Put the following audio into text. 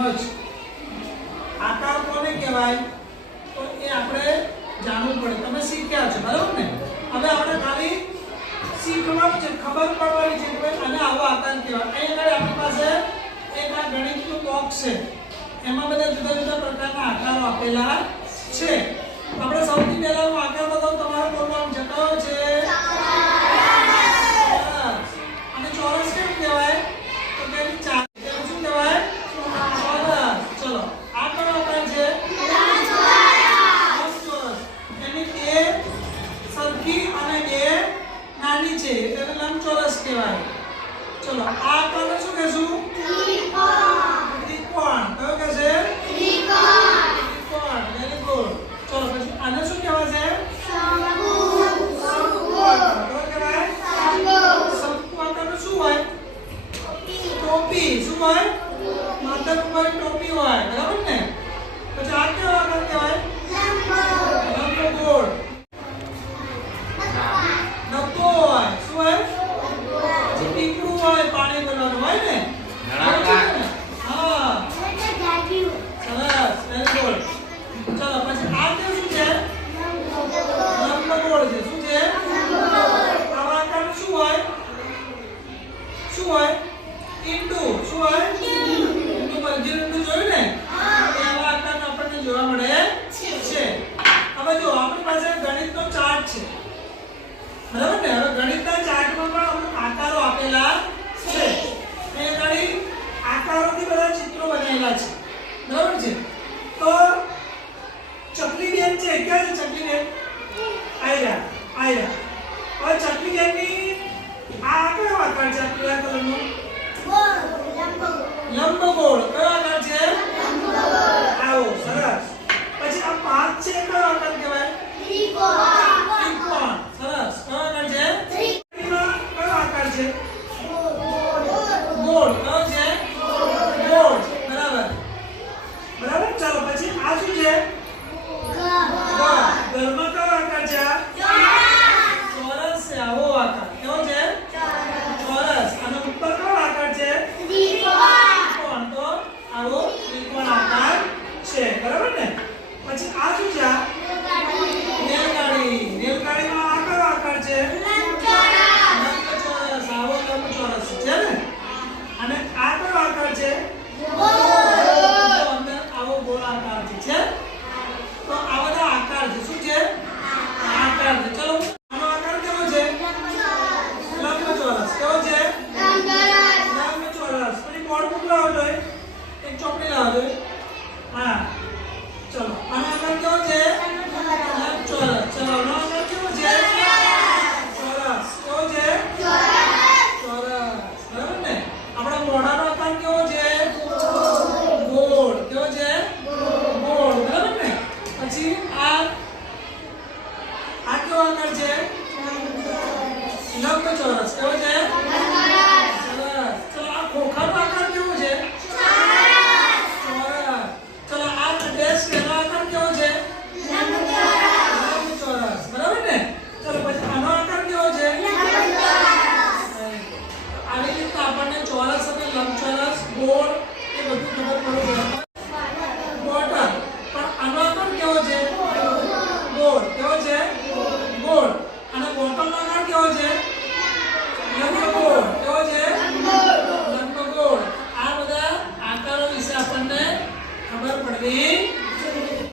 સમજ આકાર કોને કહેવાય તો એ આપણે જાણવું પડે. તમે શીખ્યા છો બરાબર ને? હવે આપણે ખાલી શીખવાનું છે, ખબર પડવાની છે કે આને આવો આકાર કહેવાય. અહીં આગળ આપણી પાસે એક આ ગણિતનું બોક્સ છે, એમાં બધા જુદા જુદા પ્રકારના આકારો આપેલા છે. આપણે સૌથી પહેલા હું આકાર બતાવું, તમારે બોલવાનું છે કયો છે? અને ચોરસ કેમ કહેવાય તો કે ચાર શું કહેવાય? ચોરસ. ચલો આ કયો આકાર છે? લંબચોરસ. એની બે સરખી અને બે નાની છે એટલે લંબચોરસ કહેવાય. ચલો આ આકારને શું કહેશું? ત્રિકોણ. ત્રિકોણ. કયો કહે છે? ત્રિકોણ. ત્રિકોણ. Very good. ચલો પછી આને શું કહેવાય છે? શંકુ. શંકુ. કયો કહેવાય? શંકુ. શંકુ આકારનું શું હોય? ટોપી. શું હોય? માથા ઉપર ટોપી હોય બરાબર ને? પછી આ કેવો આકાર કહેવાય? લંબગોળ. ડબ્બો હોય. શું હોય? ટીપડું હોય, પાણી ભરવાનું હોય ને? હા સરસ. Very good. ચલો પછી આ કેવું છે? લંબગોળ છે. શું છે? આવા આકારનું શું હોય? શું હોય? ઈંડું. શું હોય? ઈંડું. બલજીર ઈંડું જોયું ને? આવા આકારનું આપણને જોવા મળે છે. હવે જો આપણી પાસે ગણિતનો ચાર્ટ છે બરાબર ને? હવે ગણિતના ચાર્ટમાં પણ અમુક આકારો આપેલા છે. એ ગણિત આકારોથી બધા ચિત્રો બનેલા છે બરાબર છે? તો ચકલી બેન છે. ક્યાં છે ચકલી બેન? આયરા. આયરા. હવે ચકલી બેનની આ કયો આકાર છે? પીળા કલરનો લંબગોળ. કયો આકાર છે? આવો સરસ. પછી આ પાંચ છે કયો આકાર કહેવાય? ત્રિકોણ. સરસ. કયો આકાર છે? કયો આકાર છે? ગોળ. કયો છે? ગોળ. બરાબર. બરાબર. ચાલો પછી આ શું છે? ઘરમાં કયો આકાર છે? ચોરસ છે. આવો આકાર કેવો છે? ચોરસ. અને ઉપર કયો આકાર છે? ત્રિકોણ. તો આવો ત્રિકોણ આકાર છે બરાબર ને? પછી આ શું છે? રેલગાડી. રેલગાડીમાં આ કયો આકાર છે? લંબચોરસ. આવો લંબચોરસ છે ને? અને આ કયો આકાર છે? અંદર આવો ગોળ આકાર છે. તો આ બધા આકાર છે. શું છે? આકાર છે. ચલો આનો આકાર કેવો છે? લંબચોરસ. કેવો છે? લંબચોરસ. પછી બોર્ડ મોકલાવો જોઈએ, એક ચોકડી લાવો જોઈએ. હા ચલો આનો આકાર કેવો છે? લંબચોરસ. ચલો આનો આકાર કેવો છે? ચોરસ. કેવો છે? ચોરસ. બરાબર ને? આપણા મોઢાનો આકાર કેવો છે? ગોળ. કેવો છે? ગોળ. બરાબર ને? પછી આ કેવો આકાર છે? લંબચોરસ. કેવો છે? સરસ. ચલો આ ખોખાનો આકાર કેવો છે? ચોરસ. ચલો આ ડેસ્ક એનો આકાર કેવો છે? લંબચોરસ. બરાબર ને? ચલો પછી આનો આકાર કેવો છે? આવી રીતે આપણને ચોરસ અને લંબચોરસ, ગોળ એ બધું ખબર પડે. બોટલ. પણ આનો આકાર કેવો છે? ગોળ. કેવો છે? ગોળ. અને બોટલનો આકાર કેવો છે? લંબગોળ. કેવો છે? લંબગોળ. આ બધા આકારો વિશે આપણને ખબર પડવી